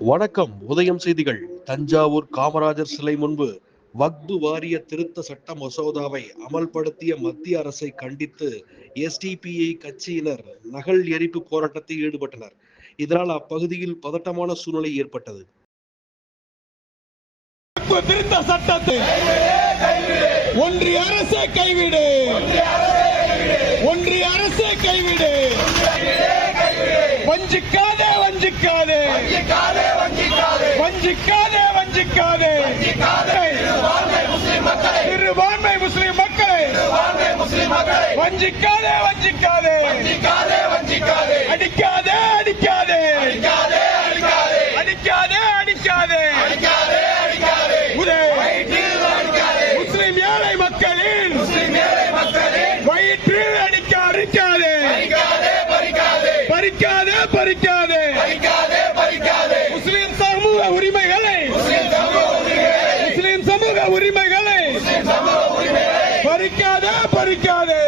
வணக்கம். உதயம் செய்திகள். தஞ்சாவூர் காமராஜர் சிலை முன்பு வக்பு வாரிய திருத்த சட்ட மசோதாவை அமல்படுத்திய மத்திய அரசை கண்டித்து எஸ்டிபிஐ கட்சியினர் நகல் எரிப்பு போராட்டத்தில் ஈடுபட்டனர். இதனால் அப்பகுதியில் பதட்டமான சூழ்நிலை ஏற்பட்டது. திருத்த சட்டத்தை ஒன்றிய அரசே கைவிடு. ஒன்றிய அரசை கைவிடு. வஞ்சிக்காதே வஞ்சிக்காதே. வஞ்சிக்காதே வஞ்சிக்காதே. சிறுபான்மை முஸ்லிம் மக்களை. வஞ்சிக்காதே வஞ்சிக்காதே. அடிக்காதே அடிக்காதே. அடிக்காதே அடிக்காதே. முஸ்லிம் ஏழை மக்களின் வயிற்றில் அடிக்க அடிக்காதே பறிக்காதே பறிக்காதே. முஸ்லிம் சமூக உரிமைகளை முஸ்லிம் சமூக உரிமைகளை பறிக்காதே பறிக்காதே.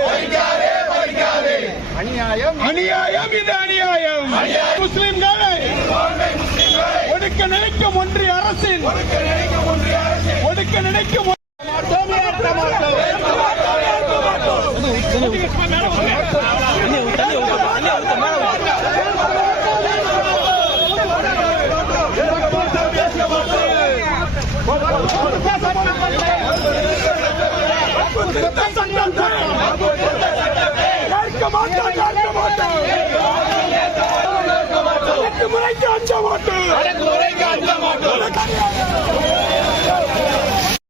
அநியாயம். இது அநியாயம். முஸ்லிம்களை ஒடுக்க நினைக்கும் ஒன்றிய அரசின் ஒடுக்க நினைக்கும் மாட்டோம், ஏற்க மாட்டோம். ஏற்க மாட்டோம். திருத்த சட்டத்தை ஏற்க மாட்டோம், ஏற்க மாட்டோம். அடக்குமுறைக்கு அஞ்ச மாட்டோம்